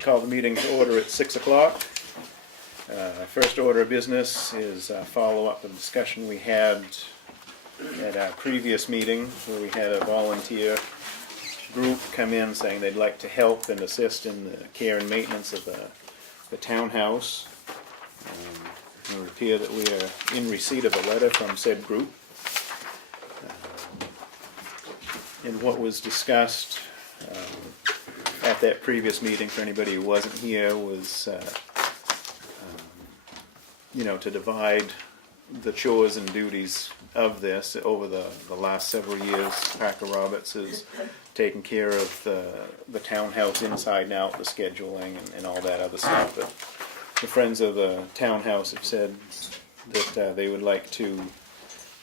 Call the meeting to order at 6 o'clock. First order of business is a follow-up of the discussion we had at our previous meeting where we had a volunteer group come in saying they'd like to help and assist in the care and maintenance of the townhouse. It would appear that we are in receipt of a letter from said group. And what was discussed at that previous meeting, for anybody who wasn't here, was to divide the chores and duties of this over the last several years. Parker Roberts has taken care of the townhouse inside and out, the scheduling and all that other stuff. But the Friends of the Townhouse have said that they would like to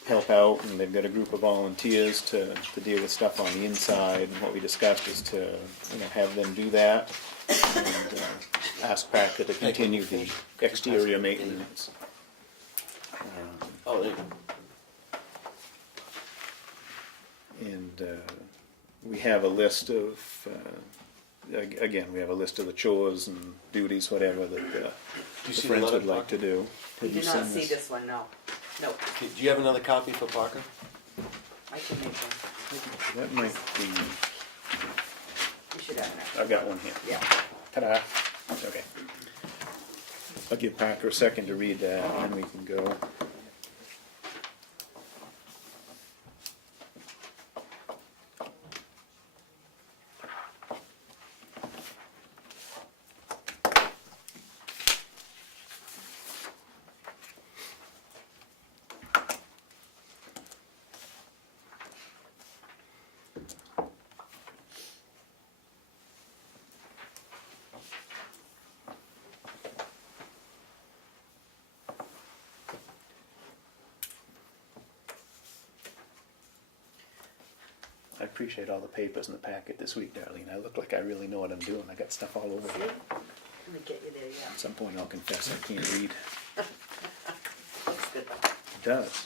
help out, and they've got a group of volunteers to deal with stuff on the inside. And what we discussed is to have them do that and ask Parker to continue the exterior maintenance. There you go. And we have a list of, again, we have a list of the chores and duties, whatever, that the Friends would like to do. You did not see this one, no. No, Do you have another copy for Parker? I can make one. That might be, You should have that. I've got one here. Yeah. Ta-da. Okay. I'll give Parker a second to read that, and then we can go. I appreciate all the papers in the packet this week, Darlene. I look like I really know what I'm doing. I got stuff all over here. Let me get you there, yeah. At some point I'll confess I can't read. Looks good. It does.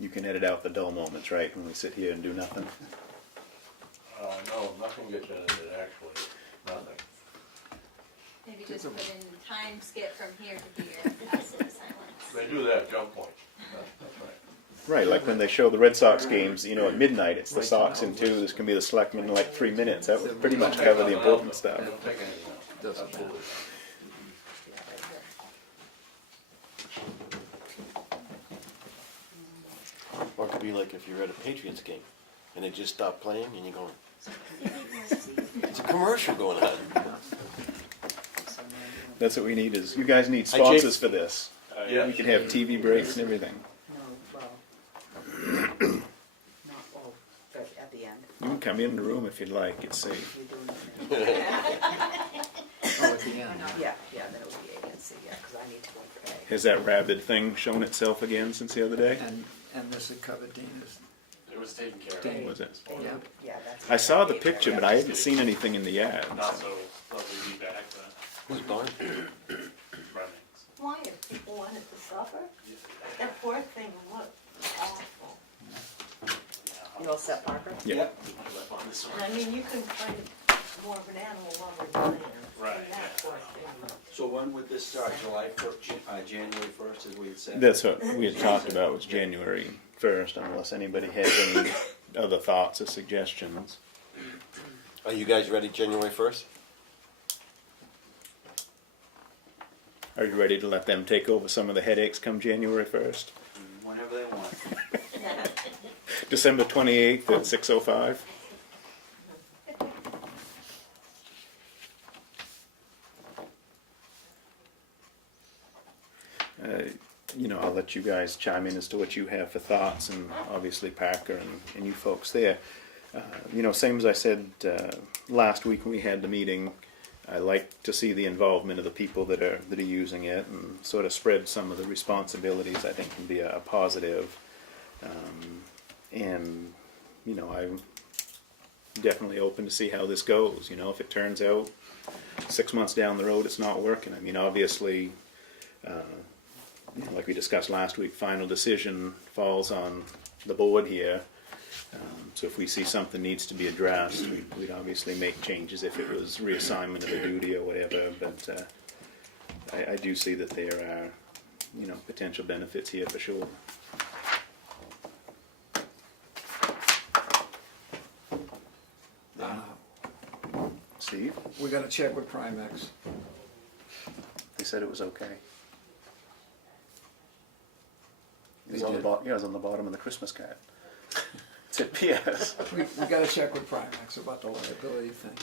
You can edit out the dull moments, right, when we sit here and do nothing? No, nothing gets edited, actually, nothing. Maybe just put in the time skip from here to here, absolute silence. They do that jump point, that's right. Right, like when they show the Red Sox games, at midnight, it's the Sox in 2, this can be the Selectmen in like 3 minutes. That would pretty much cover the important stuff. They don't take anything else. Absolutely. Or it could be like if you're at a Patriots game and they just stop playing and you're going, it's a commercial going on. That's what we need is, you guys need sponsors for this. Yeah. We can have TV breaks and everything. No, well, not all, but at the end. You can come in the room if you'd like, it's safe. You're doing it. Oh, at the end. Yeah, then it will be agency, yeah, because I need to go for A. Has that rabid thing shown itself again since the other day? And this had covered Dana's. It was taken care of. Dana. Was it? Yeah. Yeah, that's. I saw the picture, but I haven't seen anything in the ad. Not so lovely to be back, but Who's gone? running. Why, if people wanted to suffer? That poor thing looked awful. You all set, Parker? Yeah. And I mean, you couldn't find more of an animal while we're dying. Right, That yeah. poor thing. So when would this start? July 1st, January 1st, as we had said? That's what we had talked about, was January 1st, unless anybody has any other thoughts or suggestions. Are you guys ready January 1st? Are you ready to let them take over some of the headaches come January 1st? Whenever they want. December 28th at 6:05? You know, I'll let you guys chime in as to what you have for thoughts, and obviously Packer and you folks there. You know, same as I said last week when we had the meeting, I like to see the involvement of the people that are using it, and sort of spread some of the responsibilities. I think can be a positive. And you know, I'm definitely open to see how this goes. You know, if it turns out 6 months down the road it's not working, I mean, obviously, you know, like we discussed last week, final decision falls on the board here. So if we see something needs to be addressed, we'd obviously make changes if it was reassignment of a duty or whatever. But I do see that there are, you know, potential benefits here for sure. Steve, We gotta check with Primex. they said it was okay. It was They on the did? bottom. Yeah, it was on the bottom of the Christmas card. It said P.S. We gotta check with Primex about the liability thing,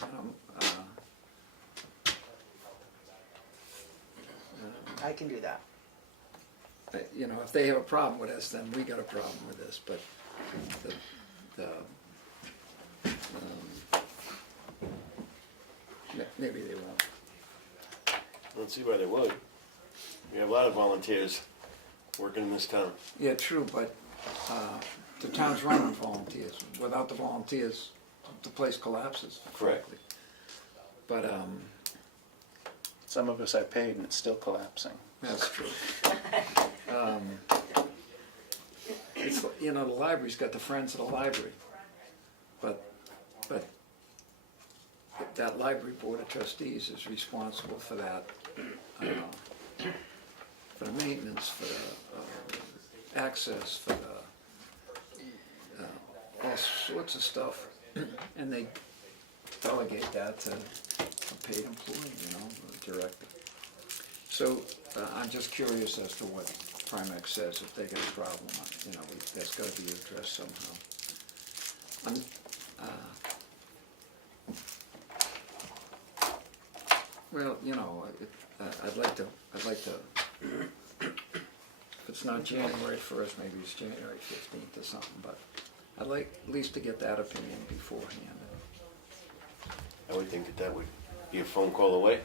I can do that. you know, if they have a problem with us, then we got a problem with this, but maybe they won't. I don't see why they would. We have a lot of volunteers working in this town. Yeah, true, but the town's run on volunteers. Without the volunteers, the place collapses. Correct. frankly. But Some of us are paid and it's still collapsing. that's true. It's, you know, the library's got the Friends of the Library, but that library board of trustees is responsible for that, for the maintenance, for the access, for the all sorts of stuff, and they delegate that to a paid employee, you know, the director. So I'm just curious as to what Primex says, if they got a problem, you know, that's got to be addressed somehow. Well, you know, I'd like to, if it's not January 1st, maybe it's January 15th or something, but I'd like at least to get that opinion beforehand. I would think that would be a phone call away.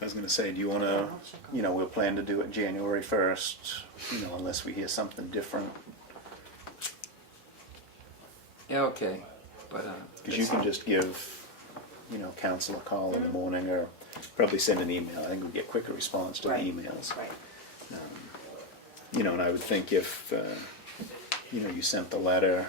I was going to say, do you want to, you know, we'll plan to do it January 1st, you know, unless we hear something different. Yeah, okay, but Because you can just give, you know, council a call in the morning or probably send an email. I think we get quicker response to the Right. emails. Right. You know, and I would think if, you know, you sent the letter,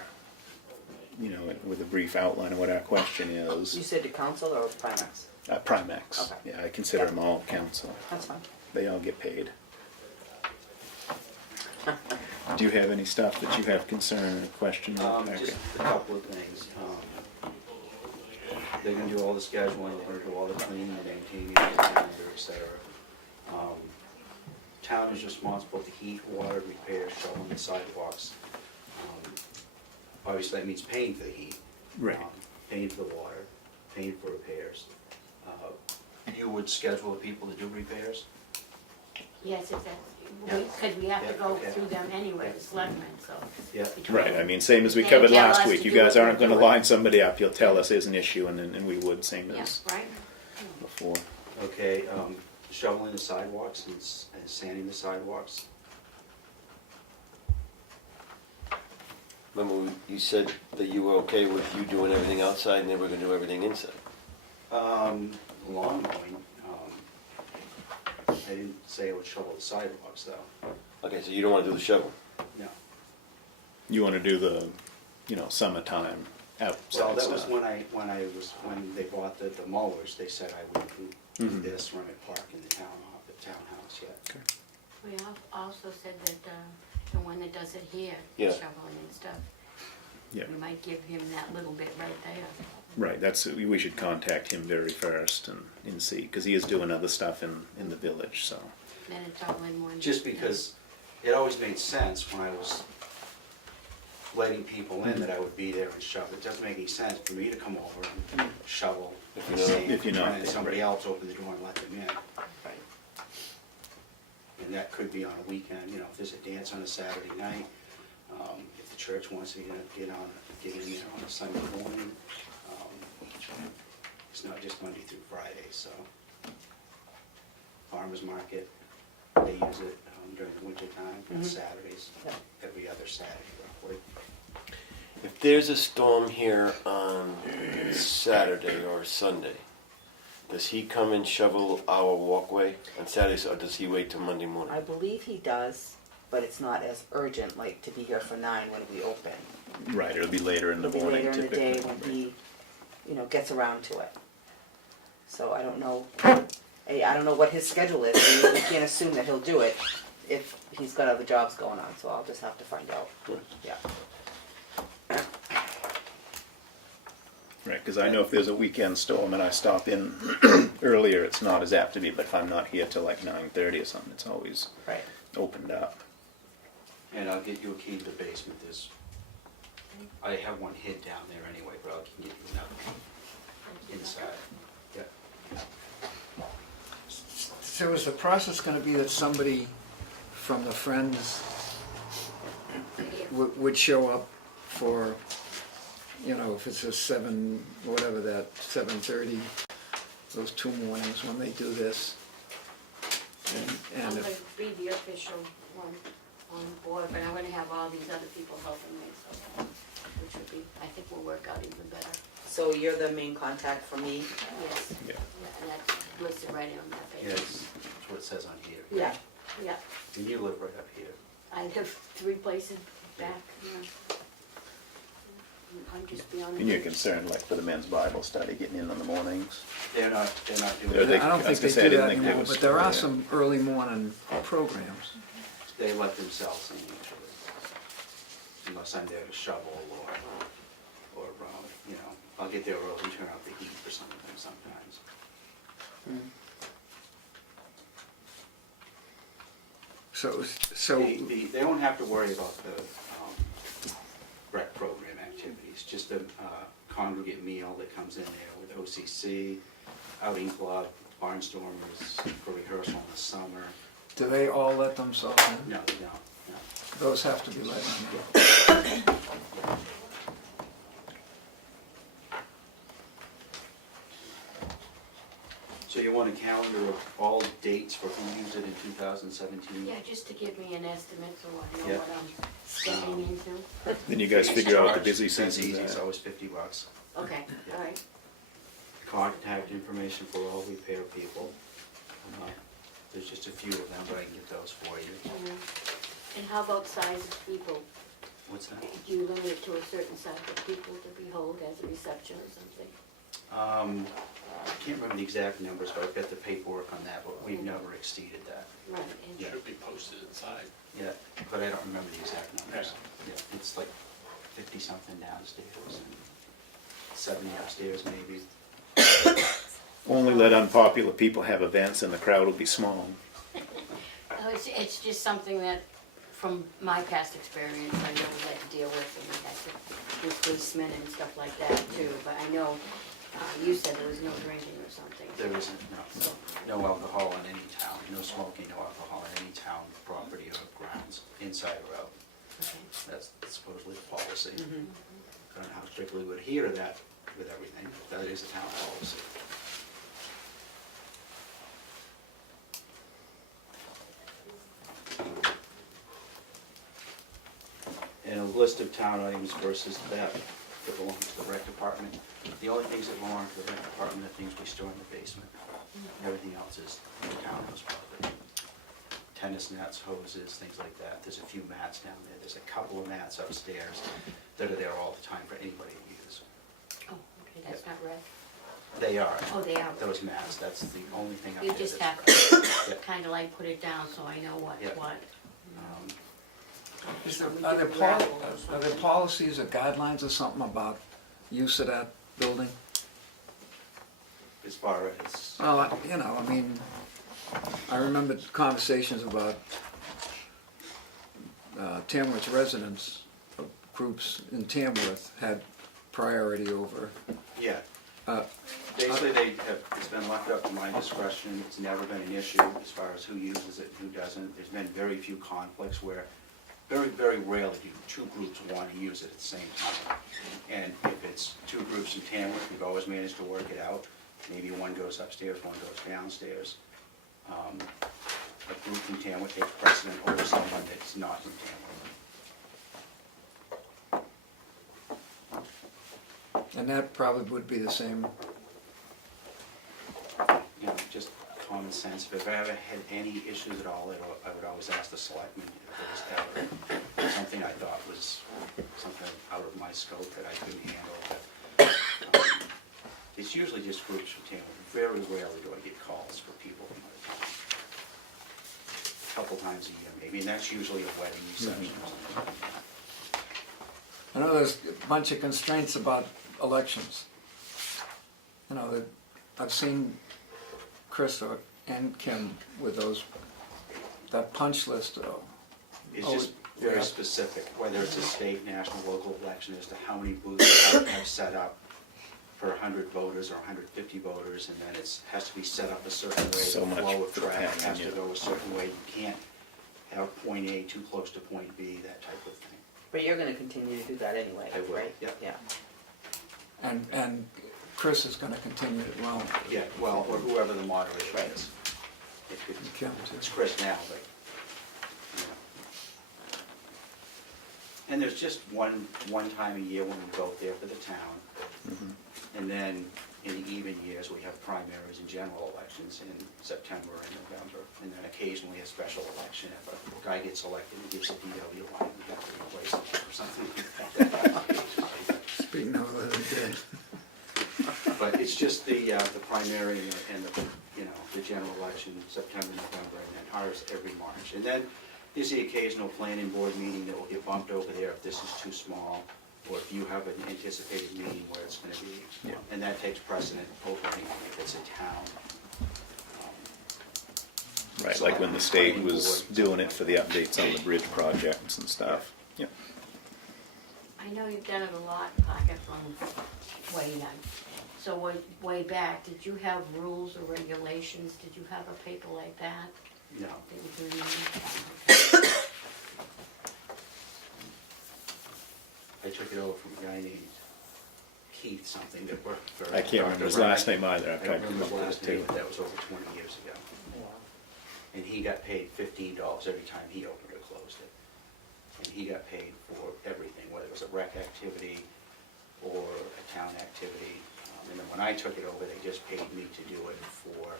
you know, with a brief outline of what our question You is. said to council or Primex? Primex. Okay. Yeah, I consider them all council. That's fine. They all get paid. Do you have any stuff that you have concern or question? Just a couple of things. They're gonna do all the scheduling, they're gonna do all the cleaning, maintaining, et cetera. Town is responsible to heat, water, repair, shoveling the sidewalks. Obviously, that means paying for the heat. Right. Paying for the water, paying for repairs. You would schedule the people to do repairs? Yes, exactly, because we have to go through them anyway, the selectmen, so. Yeah. between- Right, I mean, same as we They covered tell last us week. to You do guys what aren't we're gonna doing. line somebody up. You'll tell us there's an issue and we would, same Yeah, as right? Okay, shoveling the sidewalks and sanding the sidewalks. Remember, you said that you were okay with you doing everything outside and they were gonna do everything inside. Lawn mowing, I didn't say I would shovel the sidewalks though. Okay, so you don't wanna do the shovel? No. you wanna do the, you know, summertime Well, outside that was stuff. when they bought the mowers, they said I would do Mhm. this, run a park in the townhouse, yeah. Okay. We also said that the one that does it here, Yeah. shoveling and stuff, Yeah. we might give him that little bit right there. Right, we should contact him very first and see, because he is doing other stuff in the village, so. Then it's all in one. Just because it always made sense when I was letting people in that I would be there and shovel. It doesn't make any sense for me to come over and shovel If the you're not- sand, if you're not and there, somebody right. else open the door and let them in. And that could be on a weekend, you know, if there's a dance on a Saturday night, if the church wants to get in there on a Sunday morning. It's not just Monday through Friday, so. Farmers market, they use it during the winter time, on Saturdays, every other Saturday roughly. If there's a storm here on Saturday or Sunday, does he come and shovel our walkway on Saturdays, or does he wait till Monday morning? I believe he does, but it's not as urgent, like to be here for 9 when we open. Right, it'll be later in the It'll be morning later in the typically. day when he, you know, gets around to it. So I don't know, I don't know what his schedule is. We can't assume that he'll do it if he's got other jobs going on, so I'll just have to find out. Yeah. Right, because I know if there's a weekend storm and I stop in earlier, it's not as apt to be, but if I'm not here till like 9:30 or something, it's always Right. opened up. And I'll get you a key to the basement. I have one hid down there anyway, but I'll get you another key inside. Yeah. So is the process gonna be that somebody from the Friends would show up for, you know, if it's a 7:30, those 2 mornings when they do this? And I'm if, gonna be the official one on board, but I'm gonna have all these other people helping me, so, which would be, I think will work out even better. So you're the main contact for me? Yes, Yeah. and that's listed right on that page. Yeah, that's what it says on here. Yeah, yeah, And you live right up here. I have 3 places back, yeah. I'm just beyond. And you're concerned, like for the men's Bible study, getting in the mornings? They're not doing Are that. they- I don't I was think they gonna say, I do didn't that think they anymore, was but there are still some early morning programs. They let themselves in usually. Unless I'm there to shovel or, you know, I'll get there early and turn out the heat or something sometimes. So They don't have to worry about the rec program activities, just a congregate meal that comes in there with OCC, outing club, barnstormers for rehearsal in the summer. do they all let themselves in? No, they don't, no. Those have to be let in. So you want a calendar of all dates for who used it in 2017? Yeah, just to give me an estimate so I know Yeah. what I'm stepping into. Then you guys figure out the busy That's season. easy, it's always $50. Okay, all right. Contact information for all repair people. There's just a few of them, but I can get those for you. And how about size of people? What's that? Do you limit it to a certain size of people to behold as a reception or something? I can't remember the exact numbers, but I've got the paperwork on that, but we've never exceeded that. Right, and Yeah. Should be posted inside. Yeah, but I don't remember the exact numbers. Yeah, it's like 50-something downstairs and 70 upstairs maybe. Only let unpopular people have events and the crowd will be small. It's just something that, from my past experience, I know we had to deal with, and we had to do policemen and stuff like that too, but I know, you said there was no drinking or something. There isn't, no alcohol in any town, no smoking, no alcohol in any town property or grounds, inside or out. Okay. That's supposedly the policy. I don't know how strictly we adhere to that with everything, but that is a town policy. And a list of town items versus that belong to the rec department. The only things that belong to the rec department are things we store in the basement. Everything else is the townhouse property. Tennis nets, hoses, things like that. There's a few mats down there. There's a couple of mats upstairs that are there all the time for anybody to use. Oh, okay, that's not red. They are. Oh, they are. Those mats, that's the only thing up You there just that's have red. to kind of like put it down so I know what's Yeah. what. Um, Are there policies or guidelines or something about use of that building? As far as, Well, I mean, I remember conversations about Tamworth's residents, groups in Tamworth had priority over. yeah, uh, basically it's been left up to my discretion. It's never been an issue as far as who uses it and who doesn't. There's been very few conflicts where, very, very rarely do two groups want to use it at the same time. And if it's two groups in Tamworth, we've always managed to work it out. Maybe one goes upstairs, one goes downstairs. A group in Tamworth takes precedent over someone that's not in Tamworth. And that probably would be the same. You know, just common sense. If I ever had any issues at all, I would always ask the selectmen if it was ever something I thought was something out of my scope that I couldn't handle. But, it's usually just groups from Tamworth. Very rarely do I get calls for people from other towns. A couple times a year maybe, and that's usually a wedding reception or something. I know there's a bunch of constraints about elections. That I've seen Chris and Kim with that punch list. It's Oh, just yeah. very specific, whether it's a state, national, local election, as to how many booths have set up for 100 voters or 150 voters, and then it has to be set up a certain way. So The much flow of for the traffic pattern, has to yeah. go a certain way. You can't have point A too close to point B, that type of thing. But you're gonna continue to do that anyway, I will, right? yep. Yeah. And Chris is gonna continue it well. Yeah, well, or whoever the moderator Right. is. Kim, too. It's Chris now, but, you know. And there's just one time a year when we vote there for the town. And then in the even years, we have primaries and general elections in September and November. And then occasionally a special election. If a guy gets elected and gives a DW line, we have to replace him or something like that. Speaking of the dead. But it's just the primary and the general election, September, November, and then ours every March. And then there's the occasional planning board meeting that will get bumped over there if this is too small, or if you have an anticipated meeting where it's gonna be. Yeah. And that takes precedent over anything if it's a town. Right, like when the state was doing it for the updates on the bridge projects and stuff. Yep. I know you've done it a lot, Parker, from way young. So way back, did you have rules or regulations? Did you have a paper like that? No. That you do now? I took it over from a guy named Keith something that worked for. I can't remember his last name either. I've I tried don't to come remember up his with it last name, too. but that was over 20 years ago. And he got paid $15 every time he opened or closed it. And he got paid for everything, whether it was a rec activity or a town activity. And then when I took it over, they just paid me to do it for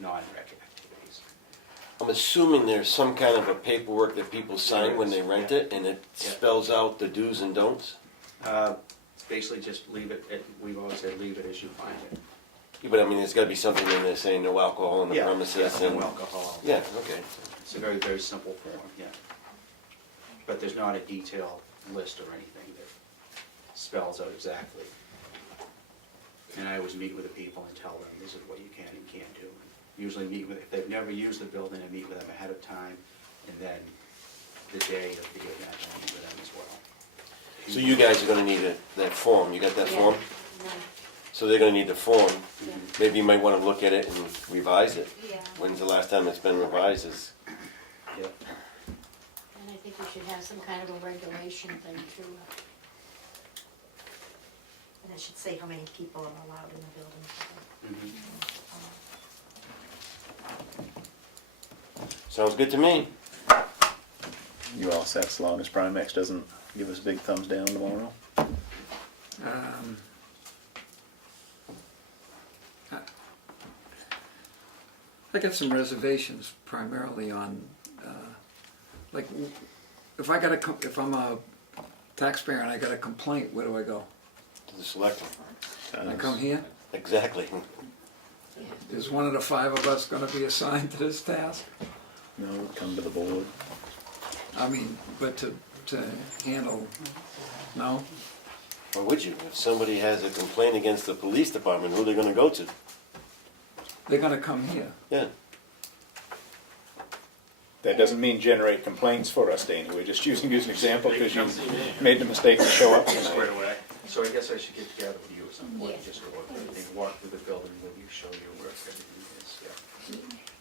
non-rec activities. I'm assuming there's some kind of a paperwork that people sign when they rent it, and it Yeah. spells out the do's and don'ts? It's basically just leave it, we've always said leave it as you find it. Yeah, but I mean, there's gotta be something in there saying no alcohol on the Yeah, premises yeah, and... no alcohol. Yeah, okay. It's a very, very simple form, yeah. But there's not a detailed list or anything that spells out exactly. And I always meet with the people and tell them this is what you can and can't do. Usually meet with, if they've never used the building, I meet with them ahead of time, and then the day of the event, I meet with them as well. So you guys are gonna need that form, you got that Yeah. form? No. So they're gonna need the form. Yeah. Maybe you might wanna look at it and revise it. Yeah. When's the last time it's been revised? Yeah. And I think we should have some kind of a regulation thing too. And it should say how many people are allowed in the building. Mhm. Sounds good to me. You all set as long as Primex doesn't give us a big thumbs down tomorrow? I got some reservations primarily on, like, if I'm a taxpayer and I got a complaint, where do I go? To the selectmen. I come here? Exactly. Is one of the 5 of us gonna be assigned to this task? No, come to the board. I mean, but to handle, no? Or would you? If somebody has a complaint against the police department, who are they gonna go to? They're gonna come here. Yeah. That doesn't mean generate complaints for us, Dana. We're just using you as an example because you made the mistake to show up Squared tonight. away. So I guess I should get together with you at some point, Yeah. just go over everything, walk through the building with you, show you where everything is,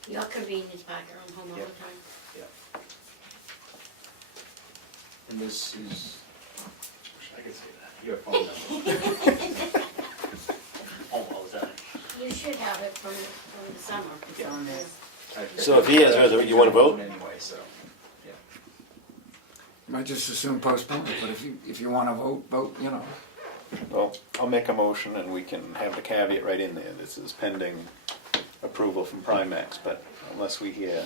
yeah. Your convenience Parker, I'm home all the Yeah. time. And this is, I could say that, your phone number. Home all the time. You should have it from the summer. It's on this. So if he has reservation, you wanna vote? Anyway, so, yeah. Might just as soon postpone it, but if you wanna vote, you know. Well, I'll make a motion and we can have the caveat right in there. This is pending approval from Primex, but unless we hear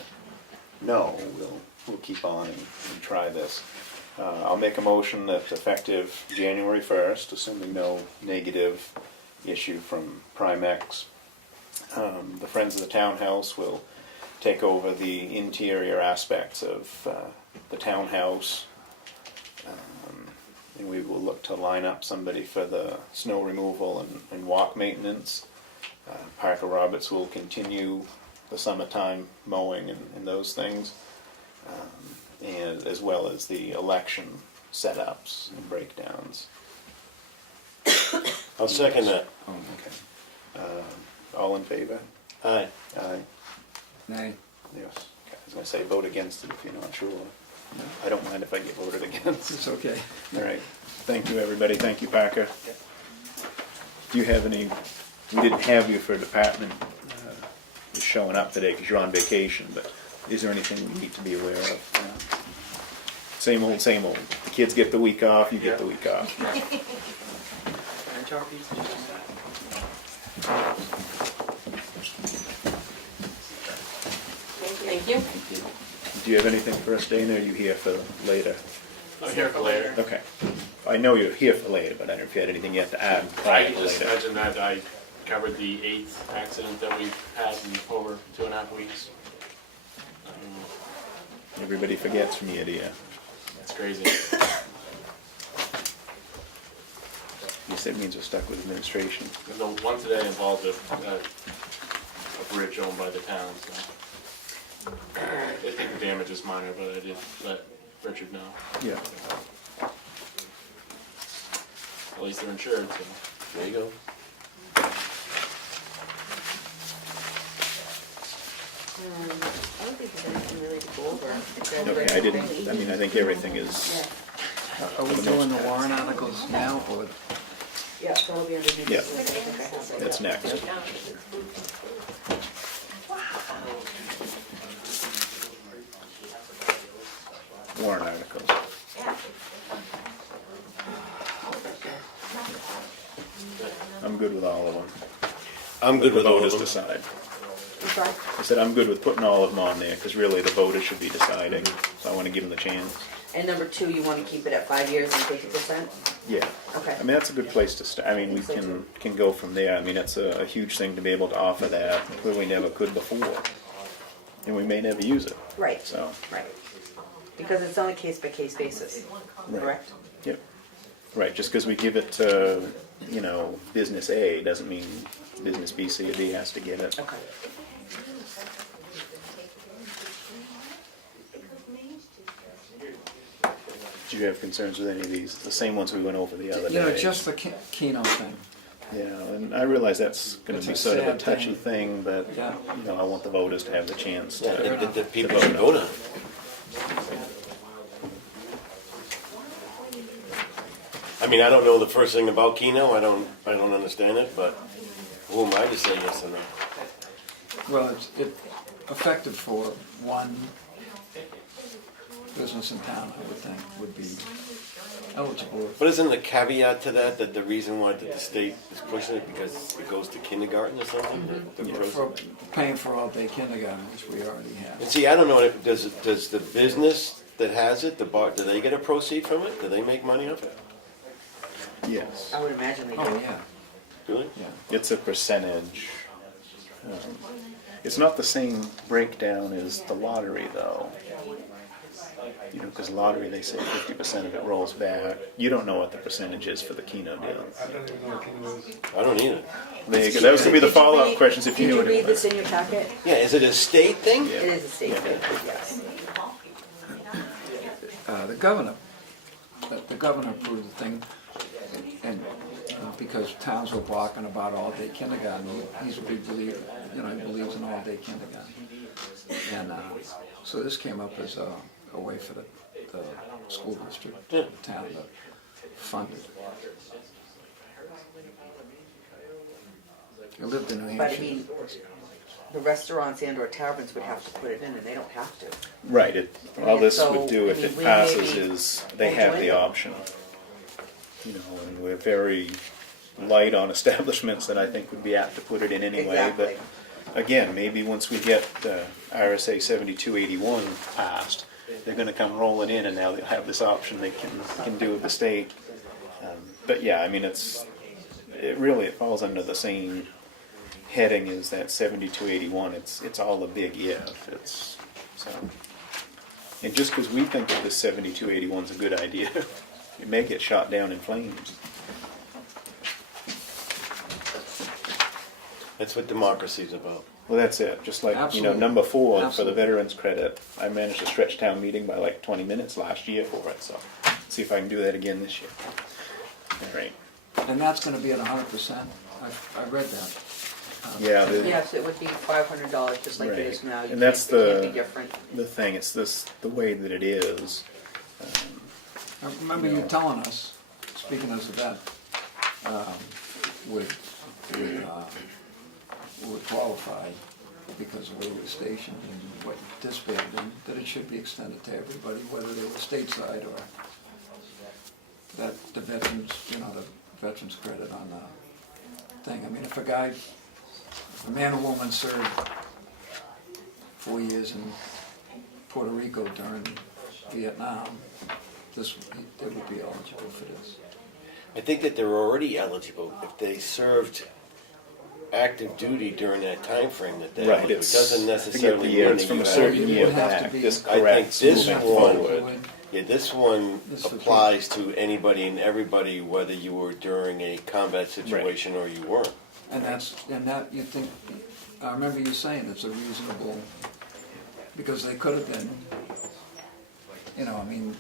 no, we'll keep on and try this. I'll make a motion that effective January 1st, assuming no negative issue from Primex, the Friends of the Townhouse will take over the interior aspects of the townhouse. And we will look to line up somebody for the snow removal and walk maintenance. Parker Roberts will continue the summertime mowing and those things, and as well as the election setups and breakdowns. I'll second that. Oh, okay. All in favor? Aye. Aye. Nay. Yes. Okay. I was going to say vote against it if you're not sure. I don't mind if I get voted against. It's okay. All right. Thank you, everybody. Thank you, Parker. Do you have any, we didn't have you for department showing up today because you're on vacation, but is there anything we need to be aware of? Same old, same old. The kids get the week off, you get the week off. Can I talk to you for just a sec? Thank you. Do you have anything for us, Dana, or are you here for later? I'm here for later. Okay. I know you're here for later, but I don't know if you had anything yet to add I prior can to just later. mention that I covered the 8th accident that we've had in over 2.5 weeks. Everybody forgets from year to year. It's crazy. Yes, that means we're stuck with administration. And the one today involved a bridge owned by the town, so. I think the damage is minor, but I did let Richard know. Yeah. At least they're insured, so. There you go. I don't think there's anything really to go over. Okay, I didn't, I mean, I think everything is, Are we doing the warrant articles now, or? Yeah, so it'll be under new Yeah. business. Okay. that's next. Warrant articles. I'm good with all of them. I'm good with The all voters of them. decide. I'm sorry? I said I'm good with putting all of them on there, because really the voters should be deciding, so I want to give them the chance. And number 2, you want to keep it at 5 years and 50%? Yeah. Okay. I mean, that's a good place to start. I mean, we can go from there. I mean, it's a huge thing to be able to offer that where we never could before. And we may never use it, Right, so. right. Because it's on a case-by-case basis, Right. correct? Yep. Right, just because we give it to, you know, business A doesn't mean business B, C, or D has to get it. Okay. Do you have concerns with any of these? The same ones we went over the other day. You know, just the Keno thing. Yeah, and I realize that's going It's to be a sort of a sad touchy thing. thing, but, Yeah. you know, I want the voters to have the chance Yeah, to. the people should vote on it. I mean, I don't know the first thing about Keno, I don't understand it, but who am I to say yes or no? Well, it's effective for one business in town, I would think, would be eligible. But isn't the caveat to that, that the reason why that the state is pushing it because it goes to kindergarten or something? The Yeah, proceeds? for paying for all-day kindergarten, which we already have. And see, I don't know, if does the business that has it, the bar, do they get a proceed from it? Do they make money off it? Yes. I would imagine they do. Oh, yeah, Do they? yeah. It's a percentage. It's not the same breakdown as the lottery, though. You know, because lottery, they say 50% of it rolls back. You don't know what the percentage is for the Keno deal. I don't either. There you go. That was going to be the Did you follow-up read- questions if you knew Did what you it read this was. in your packet? Yeah, is it a state thing? It is a state thing, yes. The governor approved the thing, and because towns were balking about all-day kindergarten, he's a big believer, you know, he believes in all-day kindergarten. And so this came up as a way for the school district, the town to fund it. I lived in New But I Hampshire. mean, the restaurants and or taverns would have to put it in, and they don't have to. Right. All this So, would do I if mean, it we passes maybe is they won't have do the it. option. You know, and we're very light on establishments that I think would be apt to put it in anyway. Exactly. But again, maybe once we get RSA 7281 passed, they're going to come rolling in, and now they'll have this option they can do with the state. But yeah, I mean, it really falls under the same heading as that 7281. It's all a big if. And just because we think that this 7281 is a good idea, it may get shot down in flames. That's what democracy's about. Well, that's it. Just like, Absolutely. number 4 for the Absolutely. veterans credit, I managed to stretch town meeting by like 20 minutes last year for it. So see if I can do that again this year. All right. And that's gonna be at 100%. I read that. Yeah, Yes, it would be $500, just like it is Right. now. You And that's can't- it can't the- be different. the thing. It's the way that it is. I remember you telling us, speaking as a vet, would qualify because of where we were stationed and what you participated in, that it should be extended to everybody, whether they were stateside or that the veterans, you know, the veterans credit on the thing. I mean, if a man or woman served 4 years in Puerto Rico during Vietnam, they would be eligible for this. I think that they're already eligible if they served active duty during that time frame that they Right. It doesn't necessarily year. mean It's that from you a have- certain You year would have to back. be- This I think corrects this moving one- forward. Yeah, this one This would be- applies to anybody and everybody, whether you were during a combat situation or you weren't. And that you think, I remember you saying it's a reasonable, because they could have been, you know, I mean,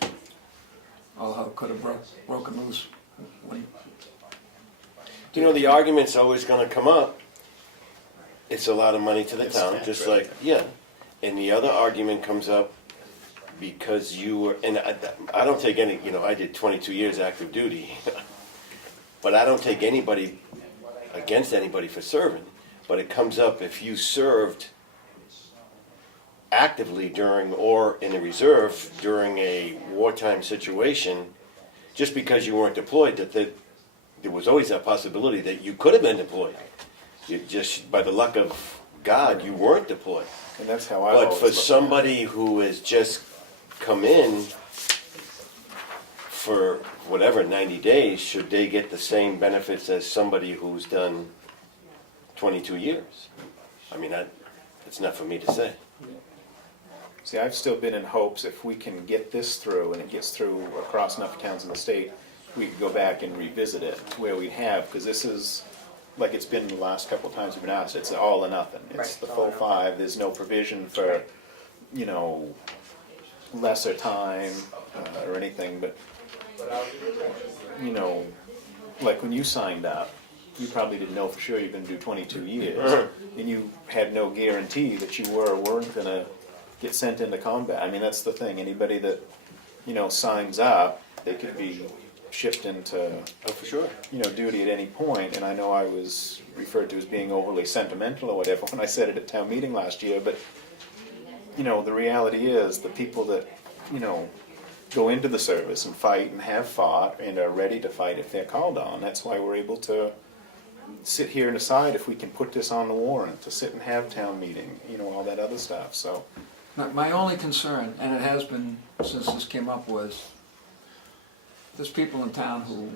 all hell could have broken loose when, You know, the argument's always gonna come up, it's a lot of money to the It's town, tax just revenue. like, yeah. And the other argument comes up because you were, and I don't take any, you know, I did 22 years active duty. But I don't take anybody, against anybody for serving. But it comes up if you served actively during, or in the reserve during a wartime situation, just because you weren't deployed, that there was always that possibility that you could have been deployed. You just, by the luck of God, you weren't deployed. And that's how I But always for look at it. somebody who has just come in for whatever, 90 days, should they get the same benefits as somebody who's done 22 years? I mean, it's not for me to say. See, I've still been in hopes if we can get this through and it gets through across enough towns in the state, we could go back and revisit it where we have, because this is, like it's been the last couple of times we've been asked, it's all or nothing. It's Right, the all full or nothing. 5, there's no provision for, you know, lesser time or anything, but, you know, like when you signed up, you probably didn't know for sure you're gonna do 22 years, and you had no guarantee that you were or weren't gonna get sent into combat. I mean, that's the thing, anybody that, you know, signs up, they could be shipped into, Oh, for sure. you know, duty at any point, and I know I was referred to as being overly sentimental or whatever when I said it at town meeting last year, but, you know, the reality is, the people that, you know, go into the service and fight and have fought and are ready to fight if they're called on, that's why we're able to sit here and decide if we can put this on the warrant, to sit and have town meeting, you know, all that other stuff, so. my only concern, and it has been since this came up, was there's people in town who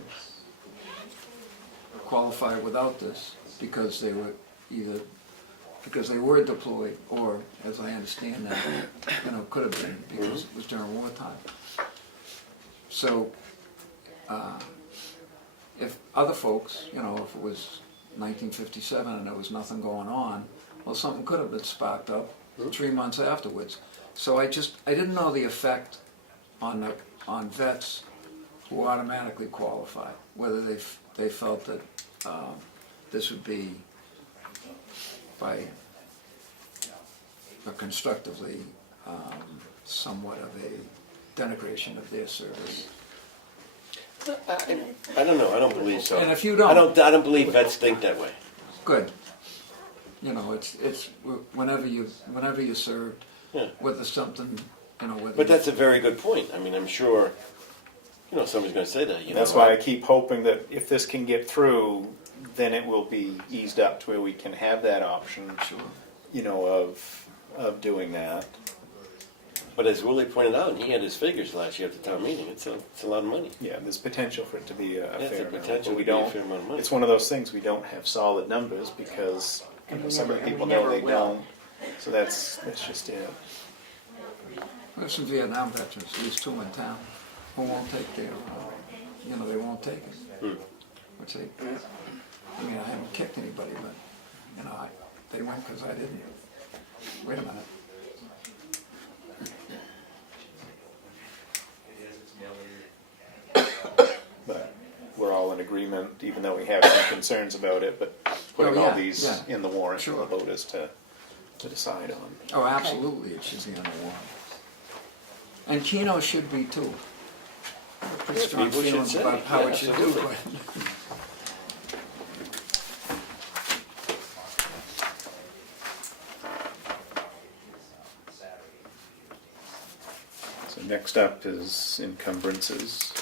qualify without this because they were either because they were deployed, or, as I understand that, could have been, because it was during wartime. So, if other folks, if it was 1957 and there was nothing going on, well, something could have been sparked up 3 months afterwards. So I didn't know the effect on vets who automatically qualify, whether they felt that this would be constructively somewhat of a denigration of their service. I don't know, I don't believe so. And if you don't- I don't believe vets think that way. Good. It's whenever you served, Yeah. whether something, whether. But that's a very good point. I mean, I'm sure, somebody's gonna say that, That's why I keep hoping that if this can get through, then it will be eased up to where we can have that option, Sure. of doing that. But as Willie pointed out, and he had his figures last year at the town meeting, it's a lot of money. Yeah, there's potential for it to be a It's fair a amount, potential but we to be a don't. fair amount of money. It's one of those things, we don't have solid numbers because And we some of never- the people and we know never they will. don't. So that's just it. There's some Vietnam veterans, at least 2 in town, who won't take their, they won't take it. Which I haven't kicked anybody, but, they went because I didn't. Wait a minute. But we're all in agreement, even though we have some concerns about it, but putting Oh, all yeah, these yeah. in the warrant for Sure. the voters to decide on. Oh, absolutely, it should be on the warrant. And Keno should be too. Pretty strong people should feelings say, about how yeah, it should do, absolutely. but. So next up is encumbrances.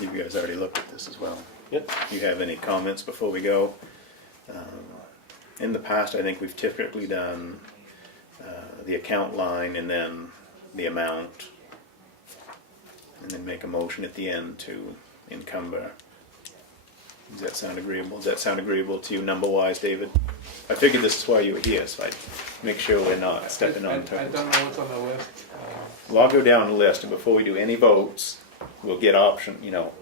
You guys already looked at this as well. Yep. You have any comments before we go? In the past, I think we've typically done the account line and then the amount, and then make a motion at the end to encumber. Does that sound agreeable? Does that sound agreeable to you number-wise, David? I figured this is why you were here, so I'd make sure we're not stepping on I toes. don't know what's on the list. Well, I'll go down the list, and before we do any votes, we'll get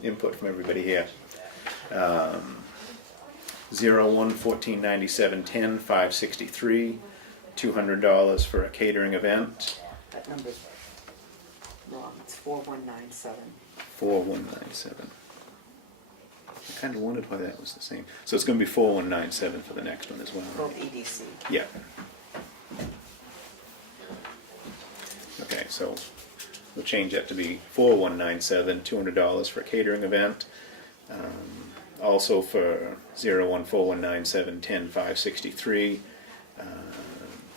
input from everybody here. 01 1497 10 563, $200 for a catering event. That number's wrong, it's 4197. 4197. I kind of wondered why that was the same. So it's going to be 4197 for the next one as well. Both EDC. Yeah. Okay, so we'll change that to be 4197, $200 for a catering event. Also for 014197 10 563,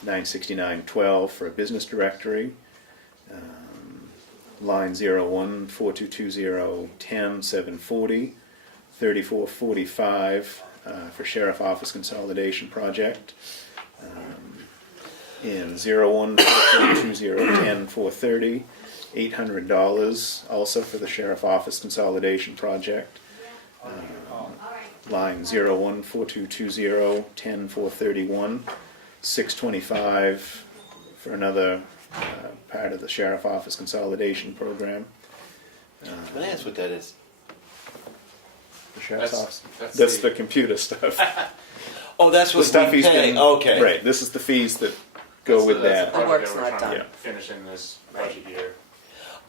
969.12 for a business directory. Line 01 4220 10 740, 3445 for sheriff office consolidation project. In 01 4220 10 430, $800 also for the sheriff office consolidation project. Line 01 4220 10 431, 625 for another part of the sheriff office consolidation program. Can I ask what that is? The sheriff's That's- office. that's That's the- the computer stuff. Oh, that's The what stuff we he's pay, been, okay. right, this is the fees that go with that. The work's not done. Yeah. Finish in this budget year.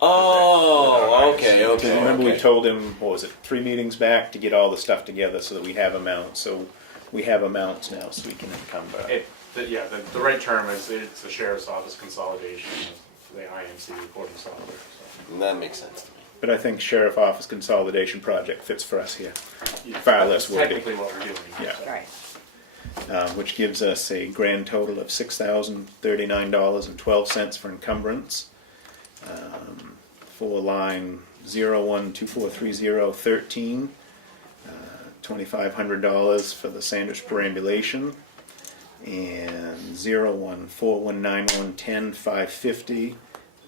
Oh, okay, Because okay. remember we okay. told him, what was it, 3 meetings back to get all the stuff together so that we have amounts. So we have amounts now so we can encumber. The right term is, it's the sheriff's office consolidation of the IMC reporting software. So. That makes sense to me. But I think sheriff office consolidation project fits for us here. Yeah, Far less that's wordy. technically what we're doing. Yeah. so. Right. Which gives us a grand total of $6,039.12 for encumbrance. For line 012430 13, $2,500 for the Sanders perambulation, and 01419110 550,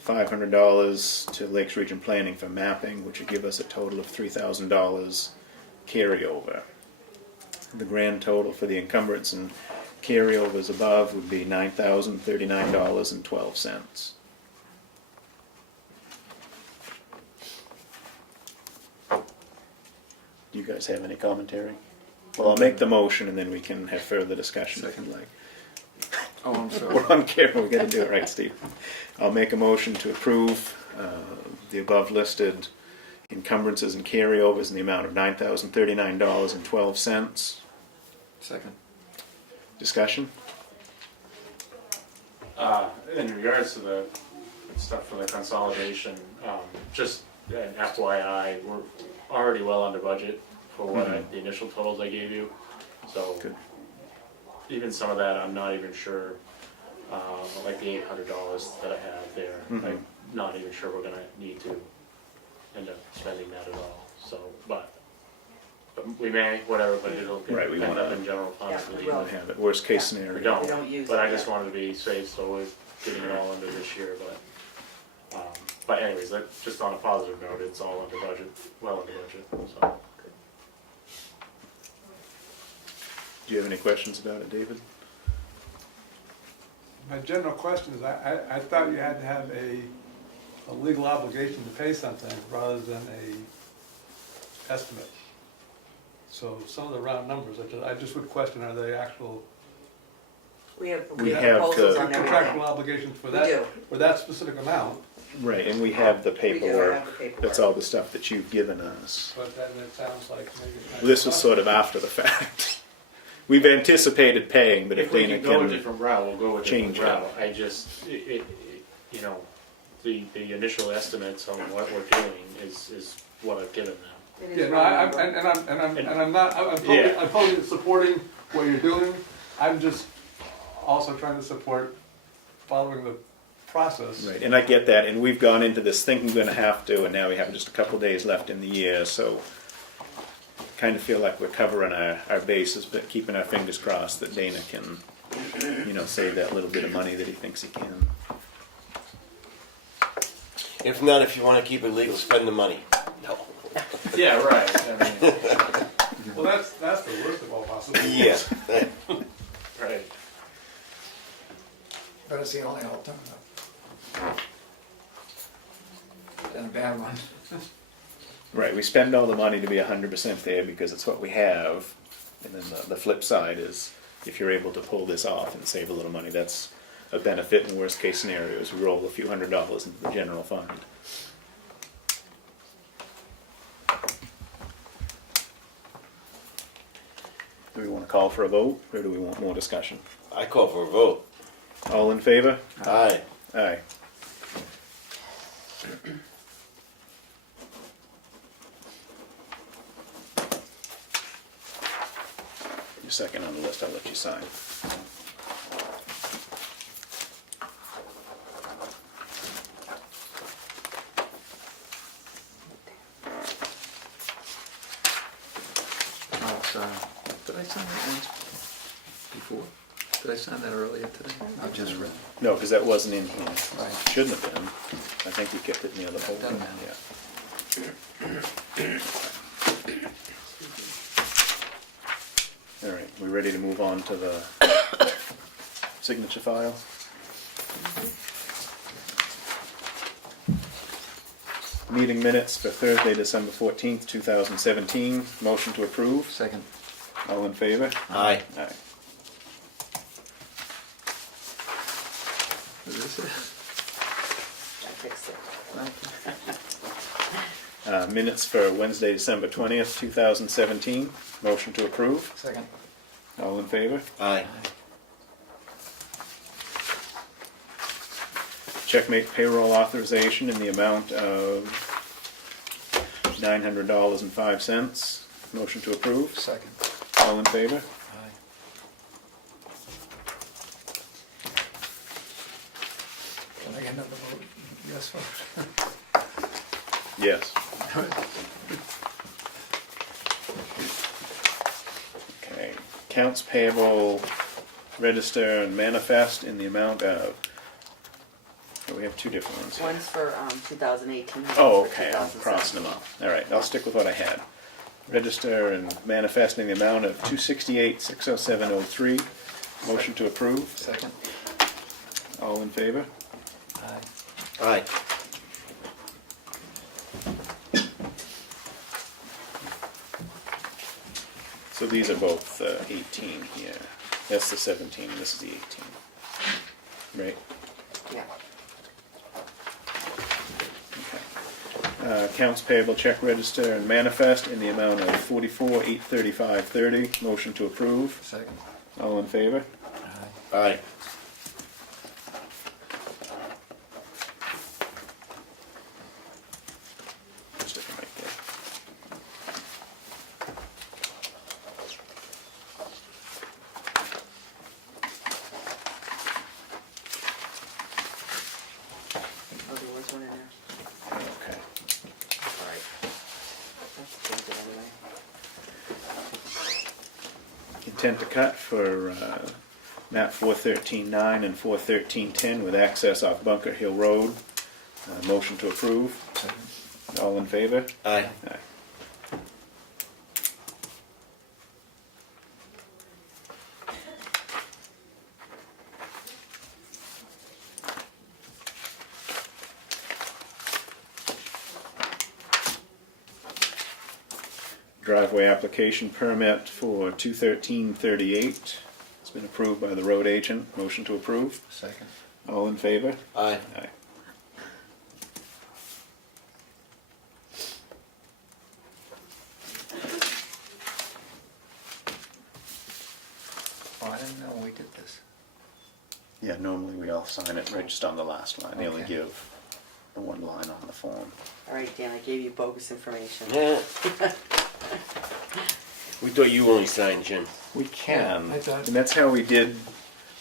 $500 to Lakes Region Planning for mapping, which would give us a total of $3,000 carryover. The grand total for the encumbrance and carryovers above would be $9,039.12. Do you guys have any commentary? Well, I'll make the motion and then we can have further discussion if you'd like. Oh, I'm sorry. We're on camera, we gotta do it right, Steve. I'll make a motion to approve the above listed encumbrances and carryovers in the amount of $9,039.12. Second. Discussion? In regards to the stuff for the consolidation, just an FYI, we're already well under budget for what the initial totals I gave you. So Good. even some of that, I'm not even sure, like the $800 that I have there, I'm not even sure we're gonna need to end up spending that at all. So, but we may, whatever, but it'll get Right, we picked wanna- up in general funds. Yeah, we we will. Don't have it, worst case Yeah. scenario. We don't, We don't use but it I just yet. wanted to be safe, so we're getting it all under this year, but anyways, that, just on a positive note, it's all under budget, well under budget, so. Do you have any questions about it, David? My general question is, I thought you had to have a legal obligation to pay something rather than a estimate. So some of the round numbers, I just would question, are they actual We have We have proposals to- on contractual everything. obligations for We do. that specific amount? Right, and we have the We do paperwork. have the paperwork. That's all the stuff that you've given us. But then it sounds like maybe. it's not- This was sort of after the fact. We've anticipated paying, but if If we Dana can go a can, different route, we'll go a different change it. route, I just, you know, the initial estimates on what we're doing is what I've given them. It is Yeah, no, round I'm number. I'm totally supporting what you're doing. I'm just also trying to support following the process. right, and I get that, and we've gone into this thinking we're gonna have to, and now we have just a couple days left in the year, so kind of feel like we're covering our bases, but keeping our fingers crossed that Dana can, save that little bit of money that he thinks he can. If not, if you wanna keep it legal, spend the money. No. Yeah, right, I mean, Well, that's the worst of all possibilities. Yeah. right. But it's the only alternative. And a bad one. Right, we spend all the money to be 100% there because it's what we have, and then the flip side is if you're able to pull this off and save a little money, that's a benefit. In worst case scenarios, we roll a few $100s into the general fund. Do we want to call for a vote, or do we want more discussion? I call for a vote. All in favor? Aye. Aye. You're second on the list, I'll let you sign. Oh, it's, did I sign that once before? Did I sign that earlier today? I just read. No, because that wasn't in here. Right. Shouldn't have been. I think we kept it in the other folder. Done now. Yeah. All right, we ready to move on to the signature file? Meeting minutes for Thursday, December 14th, 2017. Motion to approve. Second. All in favor? Aye. Aye. Is this it? I fixed it. Minutes for Wednesday, December 20th, 2017. Motion to approve. Second. All in favor? Aye. Checkmate payroll authorization in the amount of $900.05. Motion to approve. Second. All in favor? Aye. Can I get another vote? Yes vote? Yes. Okay. Accounts payable register and manifest in the amount of, oh, we have two different ones here. One's for 2018. Oh, one's for okay, I'm 2017. crossing them up. All right, I'll stick with what I had. Register and manifest in the amount of $268,607.03. Motion to approve. Second. All in favor? Aye. Aye. So these are both 18 here. That's the 17, and this is the 18. Right? Yeah. Okay. Accounts payable check register and manifest in the amount of $44,835.30. Motion to approve. Second. All in favor? Aye. Aye. Stick them right there. Oh, there was one in there. Okay. All right. Let's change it anyway. Intent to cut for map 413-9 and 413-10 with access off Bunker Hill Road. Motion to approve. Second. All in favor? Aye. Aye. Driveway application permit for 21338. It's been approved by the road agent. Motion to approve. Second. All in favor? Aye. Aye. Oh, I didn't know we did this. Yeah, normally we all sign it right just on the last line. They only Okay. give the one line on the form. All right, Dan, I gave you bogus information. Yeah. We thought you only signed, Jim. We can, I thought- and that's how we did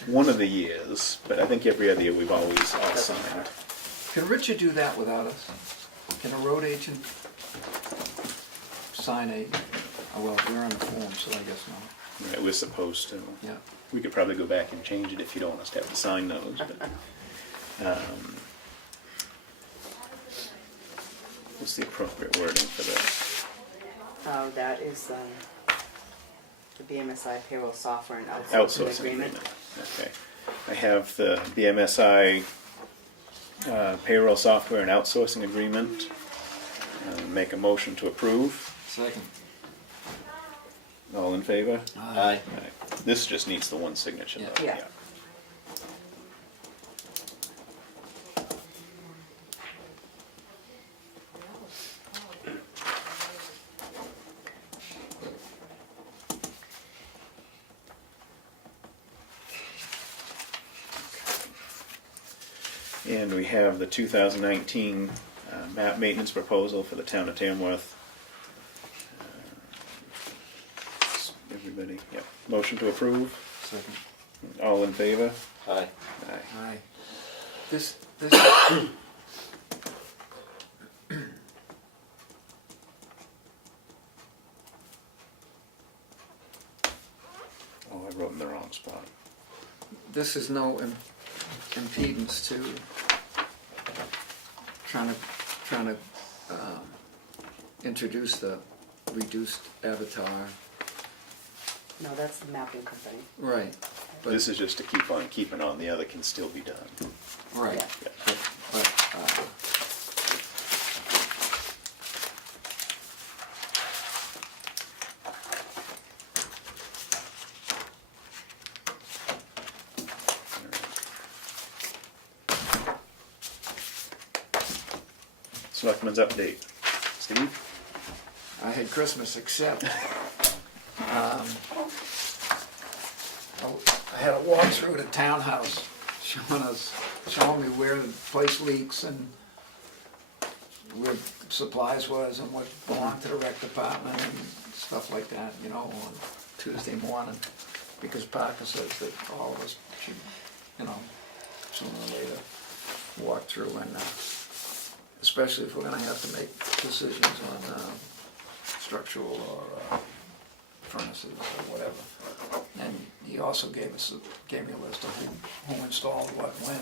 one of the years, but I think every other year we've always all signed. Can Richard do that without us? Can a road agent sign a, oh, well, we're on the form, so I guess not. Right, we're supposed to. Yeah. We could probably go back and change it if you don't want us to have to sign those, but. What's the appropriate wording for this? That is the BMSI payroll software and outsourcing Outsourcing agreement. Okay. I have the BMSI payroll software and outsourcing agreement. Make a motion to approve. Second. All in favor? Aye. Aye. This just needs the one signature though. Yeah. And we have the 2019 map maintenance proposal for the town of Tamworth. Everybody, yep. Motion to approve. Second. All in favor? Aye. Aye. Aye. This, Oh, I wrote in the wrong spot. this is no impedance to trying to introduce the reduced avatar. No, that's the mapping company. Right. But, This is just to keep on keeping on. The other can still be done. right. Yeah. Yeah. But, Selectmen's update. Steve? I had Christmas except, I had a walk through the townhouse showing me where the place leaks and where supplies was and what belonged to the rec department and stuff like that, you know, on Tuesday morning. Because Parker says that all of us should, you know, sooner or later walk through and, especially if we're gonna have to make decisions on, structural or, furnaces or whatever. And he also gave me a list of who installed what when,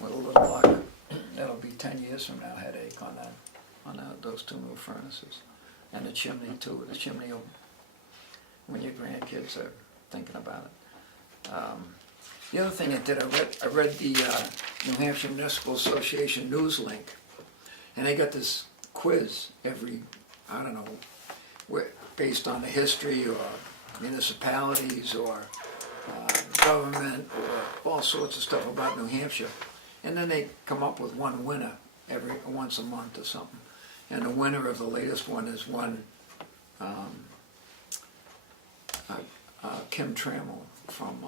with a little luck. That'll be 10 years from now, headache on those two new furnaces. And the chimney too, the chimney when your grandkids are thinking about it. The other thing I did, I read the New Hampshire Municipal Association news link, and they got this quiz every, I don't know, based on the history or municipalities or government or all sorts of stuff about New Hampshire. And then they come up with one winner once a month or something. And the winner of the latest one is one Kim Trammell from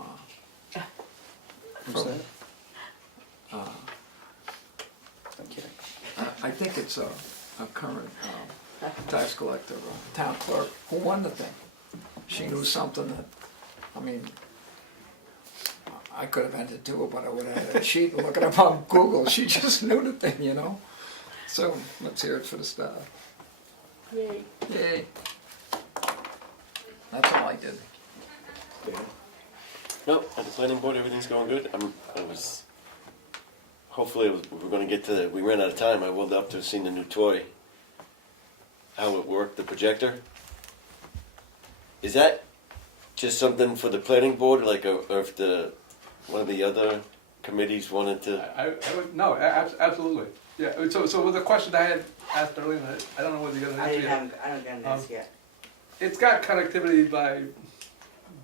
I think it's a current tax collector or town clerk who won the thing. She knew something that, I mean, I could have entered to it, but I would have had a sheet and look it up on Google. She just knew the thing, you know. So let's hear it for the star. Yay. Yay. That's all I did. No, at the planning board, everything's going good. Hopefully we're gonna get to, we ran out of time. I would love to have seen the new toy. How it worked, the projector. Is that just something for the planning board, like, or if one of the other committees wanted to? I would, no, absolutely. Yeah, so with the question I had asked earlier, I don't know whether you're gonna answer yet. I don't get an answer yet. It's got connectivity by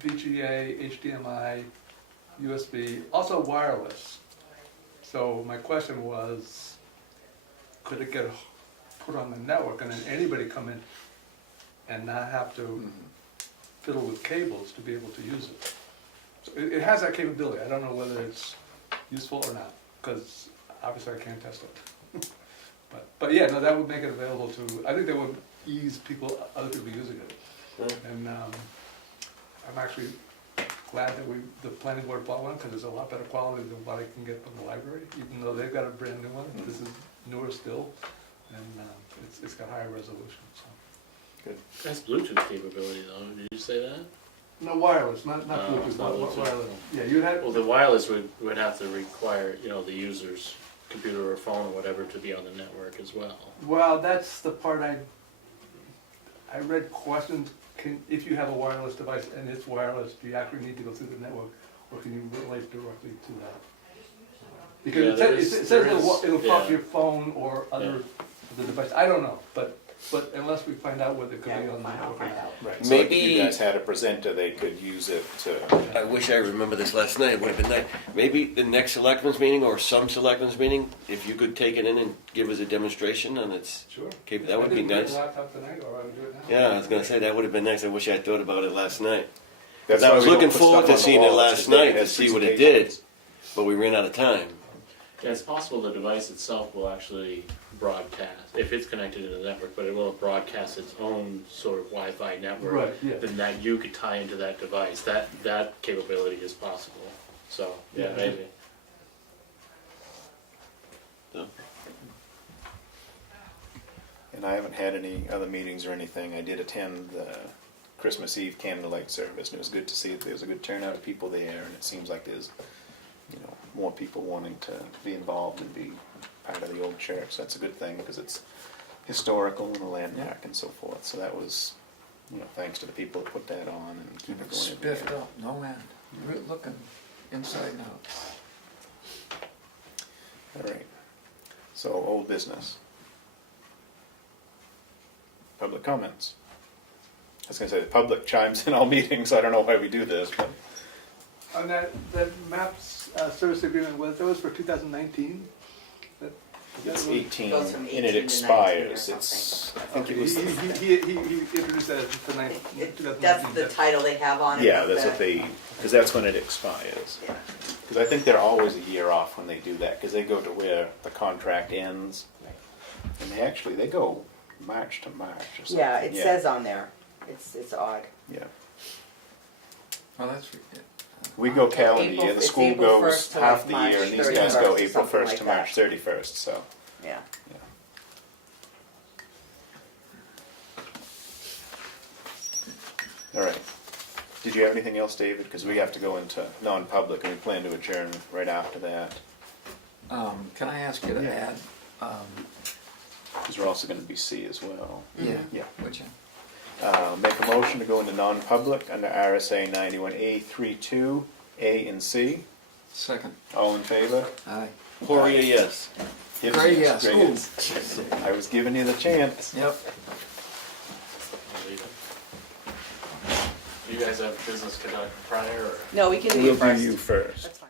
VGA, HDMI, USB, also wireless. So my question was, could it get put on the network and then anybody come in and not have to fiddle with cables to be able to use it? So it has that capability. I don't know whether it's useful or not, because obviously I can't test it. but yeah, no, that would make it available to, I think that would ease other people using it. Right. And I'm actually glad that the planning board bought one, because it's a lot better quality than what I can get from the library, even though they've got a brand new one. This is newer still, and it's got higher resolution. So. Good. It has Bluetooth capability though, did you say that? No, wireless, not Bluetooth, it's not Bluetooth. wireless. Yeah, you'd have. Well, the wireless would have to require, the user's computer or phone or whatever to be on the network as well. Well, that's the part I read questions. If you have a wireless device and it's wireless, do you actually need to go through the network, or can you relate directly to that? Because it says it'll talk to your phone or other the device. I don't know, but unless we find out whether it could be on the network or not. Right. So Maybe- if you guys had a presenter, they could use it to. I wish I remember this last night. It would have been nice. Maybe the next selectmen's meeting or some selectmen's meeting, if you could take it in and give us a demonstration on its Sure. that would be I didn't bring nice. a laptop tonight, or I would do it now. Yeah, I was gonna say that would have been nice. I wish I had thought about it last night. That's I why was we don't looking put forward stuff to on the seeing it walls, last 'cause they night to have see what it did, presentations. but we ran out of time. Yeah, it's possible the device itself will actually broadcast, if it's connected to the network, but it will broadcast its own sort of Wi-Fi network. Right, yeah. Then that you could tie into that device. That capability is possible. So, yeah, Yeah. maybe. So, And I haven't had any other meetings or anything. I did attend the Christmas Eve candlelight service, and it was good to see that there's a good turnout of people there, and it seems like there's, more people wanting to be involved and be part of the old church. That's a good thing, because it's historical and a landmark and so forth. So that was, thanks to the people who put that on and keep it going every Spiffed year. up, no end. You're looking inside and out. All right. So old business. Public comments. I was going to say the public chimes in all meetings. I don't know why we do this, but On that MAPS service agreement, that was for 2019? it's It 18 goes from and 18 it to 19 or expires. something. It's, I think Okay, it was. he introduced that as for 2019. That's the title they have on it. Yeah, that's what because that's when it expires. Yeah. Because I think they're always a year off when they do that, because they go to where the contract ends. And they go March to March or something. Yeah, it says on there. It's odd. Yeah. Well, that's, We go calendar April- year, the it's school April goes 1st to half like the March year, and these guys go 31st, April something 1st like to that. March 31st, so. Yeah. Yeah. All right. Did you have anything else, David? Because we have to go into non-public and we plan to adjourn right after that. Can I ask you to add, Because we're also gonna be C as well. yeah, Yeah. would you? Make a motion to go into non-public under RSA 91A 32, A and C. Second, All in favor? aye. Poirier, yes. Gibbs, Gray, yes. Gray, Ooh. yes. I was giving you the chance. Yep. Do you guys have business conduct prior, or? No, we can do We'll you do first. you first. That's fine.